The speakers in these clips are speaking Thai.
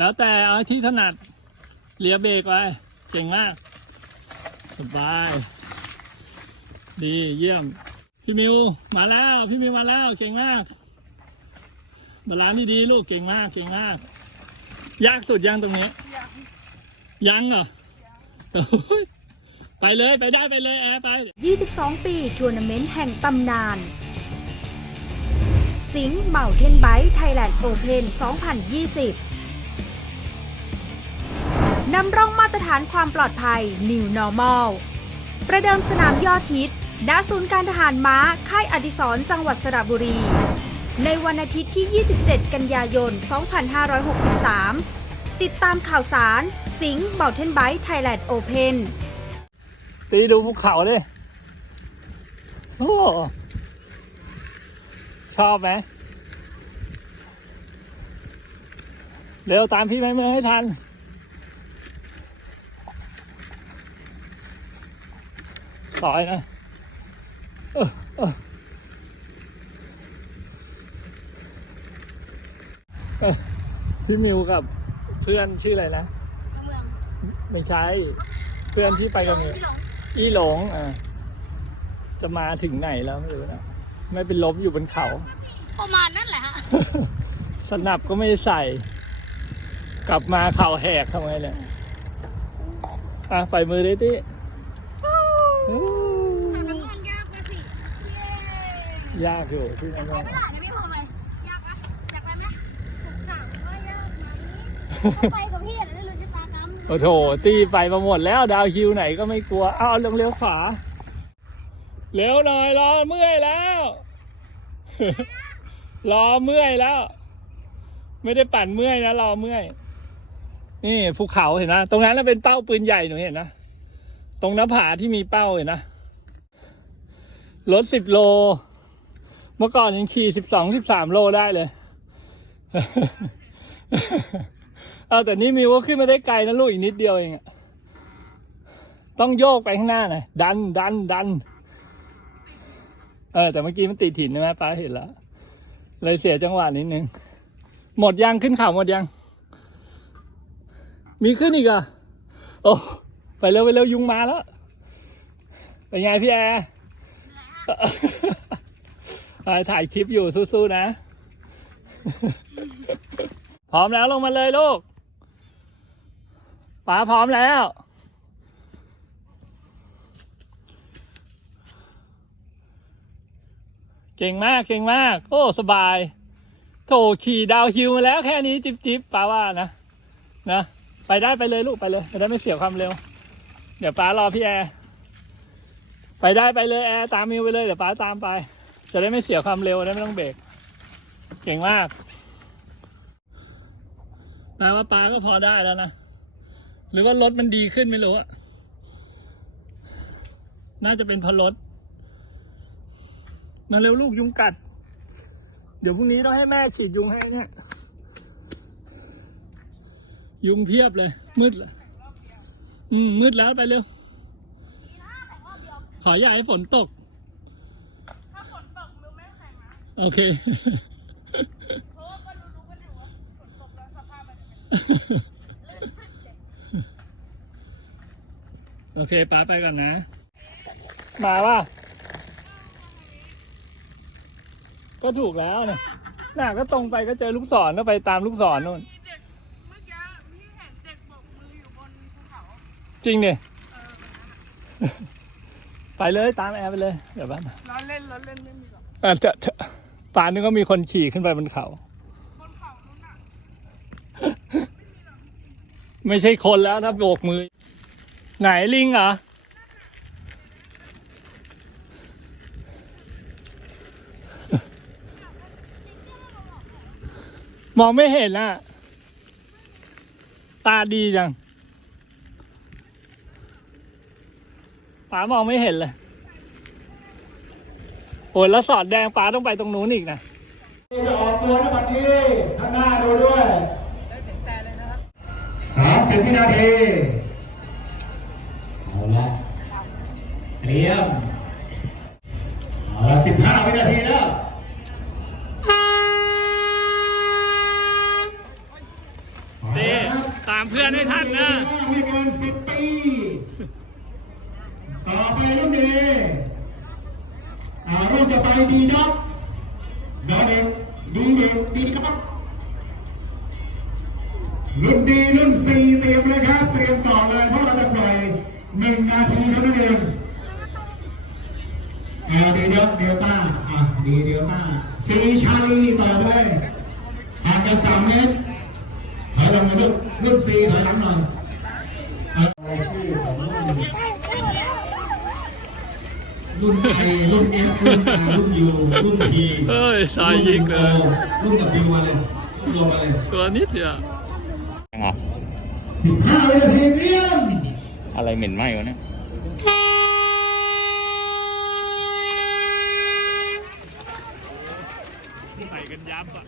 แล้วแต่เอาที่ถนัดเลียเบรกไป เก่งมาก สบาย ดีเยี่ยม พี่มิวมาแล้ว พี่มิวมาแล้ว เก่งมากบาลานซ์ดีๆลูกเก่งมาก เก่งมาก ยากสุดยังตรงนี้ ยังเหรอไปเลยไปได้ไปเลยแอร์ไป 22 ปีทัวร์นาเมนต์แห่งตำนาน สิงห์เมาเทนไบท์ไทยแลนด์โอเพน2020 นำร่องมาตรฐานความปลอดภัย New Normal ประเดิมสนามยอดฮิตณศูนย์การทหารม้า ค่ายอดิศรจังหวัดสระบุรี ในวันอาทิตย์ที่ 27 กันยายน 2563 ติดตามข่าวสาร สิงห์เมาเทนไบท์ไทยแลนด์โอเพนตีดูภูเขาเลยโอ้ชอบไหมเร็วตามพี่แม่เมืองให้ทัน ต่อยนะเออเออเออพี่มิวกับเพื่อนชื่ออะไรนะไม่ใช่ เพื่อนที่ไปกับมิวอีหลงอะจะมาถึงไหนแล้วไม่รู้นะไม่เป็นลมอยู่บนเขา ประมาณนั่นแหละฮะสนับก็ไม่ใส่ กลับมาเข่าแหกทำไงเนี่ยอะปล่มือดิติทำน้ำเงินยากไปสิ ยากอยู่ที่นั่นเย้ว่าไม่หลานไม่พอไหมยากปะอยากไปไหมถูกถามว่ายากไหมไปกับพี่อะไรได้รู้ชะตากรรมโอ้โถตีไปมาหมดแล้วดาวคิวไหนก็ไม่กลัว เอาลงเลี้ยวขวา เร็วหน่อยรอเมื่อยแล้ว รอเมื่อยแล้ว ไม่ได้ปั่นเมื่อยนะรอเมื่อย นี่ภูเขาเห็นนะตรงนั้นน่ะเป็นเป้าปืนใหญ่หนูเห็นนะ ตรงหน้าผาที่มีเป้าเห็นนะ รถสิบโล เมื่อก่อนยังขี่สิบสองสิบสามโลได้เลย เอาแต่นี่มิวก็ขึ้นมาได้ไกลนะลูกอีกนิดเดียวเองอะต้องโยกไปข้างหน้าหน่อยดันดันดัน เออ แต่เมื่อกี้มันติดถินใช่ไหมป้าเห็นแล้ว เลยเสียจังหวะนิดนึง หมดยังขึ้นเขาหมดยัง มีขึ้นอีกอะ โอ้ไปเร็วไปเร็วยุงมาแล้ว เป็นไงพี่แอร์ ไปถ่ายคลิปอยู่สู้ๆนะ พร้อมแล้วลงมาเลยลูกป๋าพร้อมแล้ว เก่งมากเก่งมาก โอ้ สบาย โถขี่ดาวฮิวมาแล้วแค่นี้จิบจิบป้าว่านะ นะ ไปได้ไปเลยลูกไปเลยจะได้ไม่เสียความเร็ว เดี๋ยวป้ารอพี่แอร์ไปได้ไปเลยแอร์ตามมิวไปเลยเดี๋ยวป้าตามไป จะได้ไม่เสียความเร็วได้ไม่ต้องเบรกเก่งมากแปลว่าปลาก็พอได้แล้วนะหรือว่ารถมันดีขึ้นไม่รู้อะน่าจะเป็นพราะรถมาเร็วลูกยุงกัด เดี๋ยวพรุ่งนี้ต้องให้แม่ฉีดยุงให้เนี่ยยุงเพียบเลย มืดเลยอืมมืดแล้วไปเร็ว ขออย่าให้ฝนตก ถ้าฝนตกมิวไม่แข่งนะ โอเค เพราะว่าก็รู้ๆกันอยู่ว่าฝนตกแล้วสภาพมันจะเป็นลื่นขึ้นเลยโอเคป้าไปก่อนนะ มาว่า ก็ถูกแล้วนะน่าก็ตรงไปก็เจอลูกศรแล้วไปตามลูกศรนู่น มีเด็กเมื่อกี้พี่เห็นเด็กโบกมืออยู่บนภูเขา จริงเนี่ยไปเลยตามแอร์ไปเลยเดี๋ยวบ้านล้อเล่นล้อเล่นไม่มีหรอก อะเจะจะ ป่านนึงก็มีคนขี่ขึ้นไปบนเขาบนเขานู้นน่ะไม่ใช่คนแล้วถ้าโบกมือ ไหนลิงเหรอมองไม่เห็นอะ ตาดีจังป๋ามองไม่เห็นเลย โอ้ยแล้วสอดแดงป๋าต้องไปตรงนู้นอีกนะจะออกตัวนะบัดนี้ข้างหน้าดูด้วยสามสิบวินาทีเอาละเตรียมเอาละสิบห้าวินาทีแล้วดีามเพื่อนให้ท่านนะไม่เกินสิบปี ต่อไปรุ่นเดอ่า รุ่นจะไปดีดับดอเด็กดีเด็กดีครับรุ่นดีรุ่นสี่เตรียมเลยครับ เตรียมต่อเลยเพราะเราจะปล่อยหนึ่งนาทีเท่านั้นเองอ่าดีเดลเดลต้าอะดีเดลต้าสีชาลีต่อไปเลยห่างกันสามเมตรถอยหลังหน่อยลูกรุ่นสี่ถอยหลังหน่อยอะรายชื่อของ รุ่นรุ่นไอรุ่นเอสรุ่นอารุ่นยูรุ่นพีเอ้ยสายยิงเลยรุ่นกับยูมาเลยรวมมาเลยตัวนิดเดียวยังเหรอสิบห้าวินาทีเตรียมอะไรเหม็นไหม้วะเนี่ยใส่กันยับอะ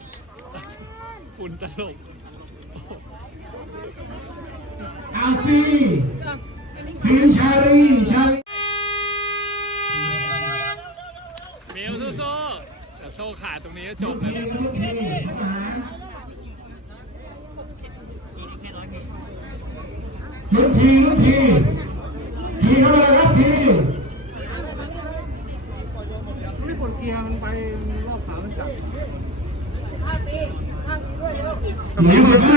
ฝุ่นตลกอาซีซีชาลีชาลี เมลโซ่ๆแต่โซ่ขาดตรงนี้ก็จบทีแล้วรุ่นทีทหารรุ่นทีรุ่นที ทีเข้ามาเลยครับทีไม่กดเกียร์มันไปรอบขามันจับหนีสิบห้า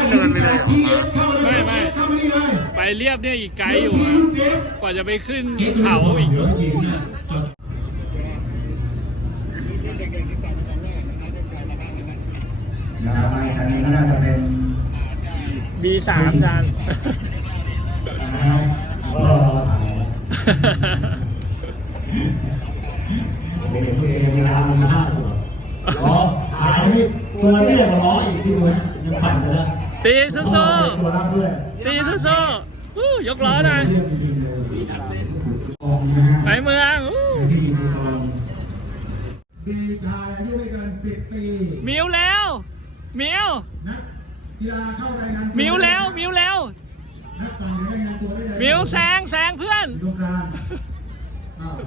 ทีเอสเข้ามาเลยไม่ไม่เข้ามานี่เลยไปเรียบเนี่ยอีกไกลรุ่นอยู่ทีอะรุ่นเซฟกว่าจะไปขึ้นเขาอีก เดี๋ยวทีเนี่ยจด นะครับไม่อันนี้ ก็น่าจะเป็น B3 จาน นะครับก็รอถ่ายเป็นเด็กตัวเองเวลามันห้าขวบอ๋อถ่ายนี่ตัวเตี้ยกว่าล้ออีกที่ดูนะยังปั่นไปแล้วตีโซ่ตัวรับด้วยๆตีโซ่ๆอู้ยกล้อหน่อยเทียบจริงๆเลยกองนะฮะ ไปเมืองอู้ที่ดีกองดีชายอายุไม่เกินสิบปี มิวแล้ว มิวนักกีฬาเข้ารายงานตัมิวแล้วมิวแล้วนักปั่นเดี๋ยวรายงานตัวได้เลยมิวแซงแซงเพื่อนอยู่ตรงกลางอ้าว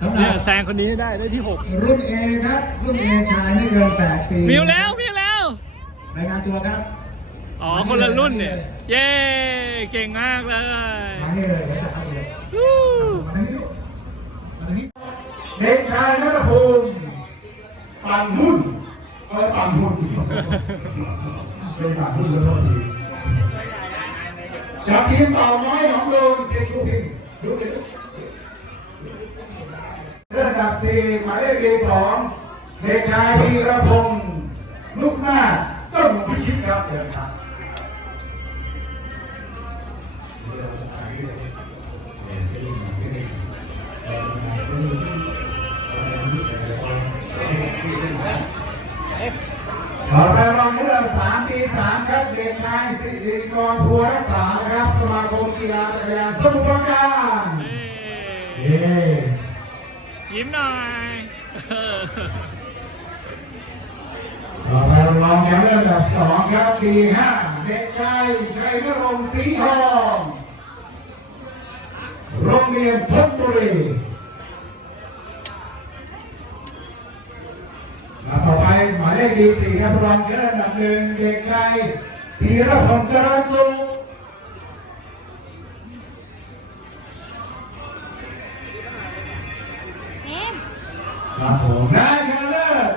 สำหเนี่รัยบแซงคนนี้ได้ได้ที่หกรุ่นเอครับ รุ่นเอชายไม่เกินแปดปีมิวแล้วมิวแล้ว รายงานตัวครับ อ๋อคนละรุ่นเนี่ย เย้ เก่งมากเลย มานี่เลยเดี๋ยวจะเอาเลย อู้ มาทางนี้ลูกมาทางนี้ เด็กชายนัทภูมิปั่นหุ้นเออปั่นหุ้นเป็นปั่นหุ้นแล้วโทษทีจากทีมต่อน้อยหนองโดนเสียชูพิงดูดิเริ่มจากสี่หมายเลขสองเด็กชายพีระพงศ์ลูกหน้าต้นพิชิตครับเชิญครับ ต่อไปรองผู้สามปีสามครับเด็กชายสิริกรพัวรักษาครับสมาคมกีฬาจักรยานสมุทรปราการเย้ยิ้มหน่อยต่อไปรองแชมป์อันดับสองครับปีห้าเด็กชายชัยนรงค์ศรีทองโรงเรียนทบบุรี ขดีสี่ครับรองแชมป์อันดับหนึ่งเด็กชายธีรพงศ์เจริญสุขครับผมนายชนะเลิศ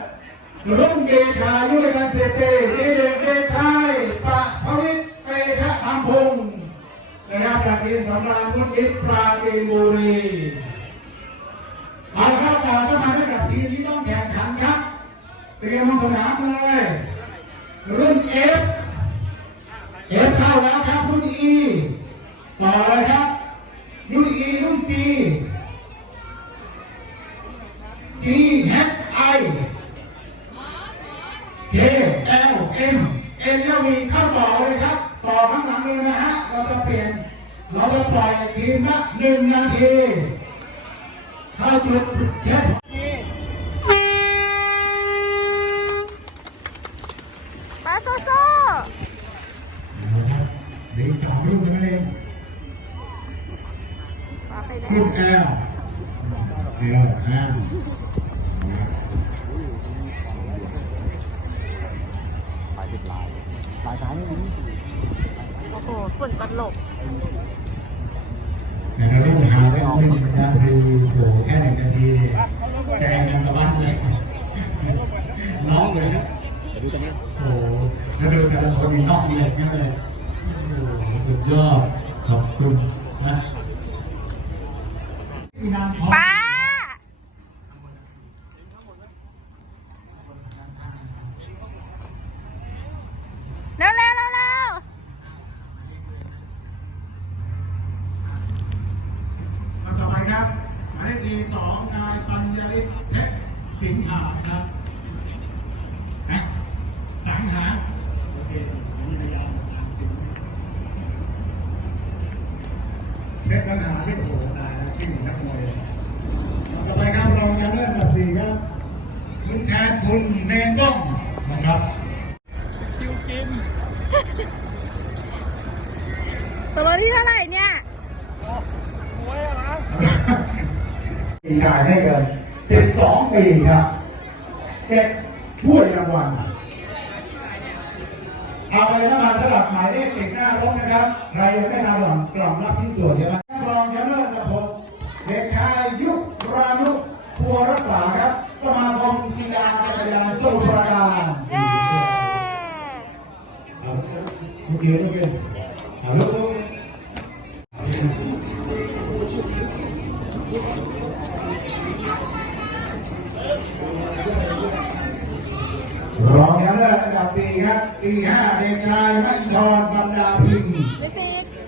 รุ่งเดชายุทธการเสพติดเด็กเด็กชายปะพวิทเตชะอัมพงศ์นะครับจากทีมสำราญพุทธิปราจีนบุรี เไป สองนายปัญญาฤทธิ์เพชรสิงหาครับนะสังหาโอเคมีพยานอ่านสิงเพชรสังหาที่โอ้โหตายแล้วชื่อนักมวยลำต่อไปครับรองชนะเลิศอันดับสี่ครับคุณแทนคุณเนนต้องนะครับคิวกินตัวรถที่เท่าไหร่เนี่ย โอ้ยอะไร ปี ชายไม่เกิน 12 ปีครับเจ็ดถ้วยรางวัลเอาไปเลยนะมาสลับหมายเลขเก่งหน้ารถนะครับใครยังไม่มาหล่องกล่องรับที่ส่วนใช่ไหมรองชนะเลิศระบบเด็กชายยุครานุพัวรักษาครับ สมาคมกีฬาจักรยานสมุทรปราการเย้เอาลูกเกดลูกเก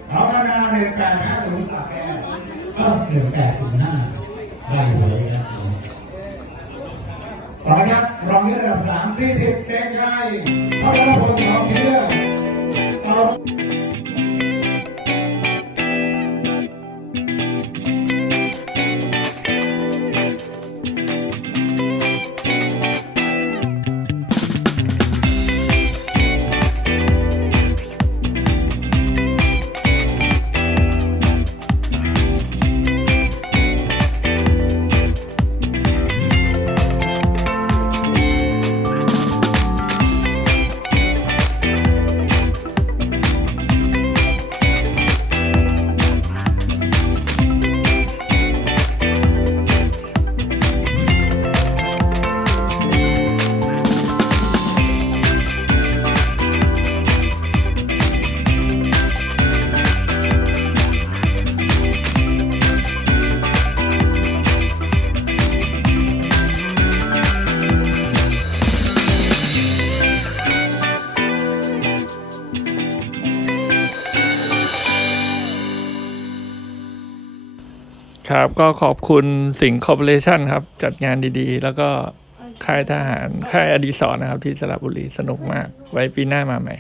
เอาธนาหนึ่งแปดห้าศูนย์สามแก้วเอ้าหนึ่งแปดศูนย์ห้าได้อยู่เลยครับต่อไปครับรองนี้ระดับสามสี่สิบเด็กชายพระผลของเชื่อต่อ ครับก็ขอบคุณสิงห์คอร์ปอเรชั่นครับ จัดงานดีๆ แล้วก็ค่ายทหารค่ายอดีศรนะครับ ที่สระบุรีสนุกมาก ไว้ปีหน้ามาใหม่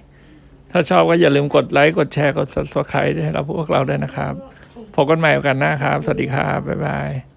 ถ้าชอบก็อย่าลืมกดไลค์ กดแชร์ กด subscribe ให้เราพวกเราด้วยนะครับ พบกันใหม่โอกาสหน้าครับ สวัสดีครับ บ๊ายบาย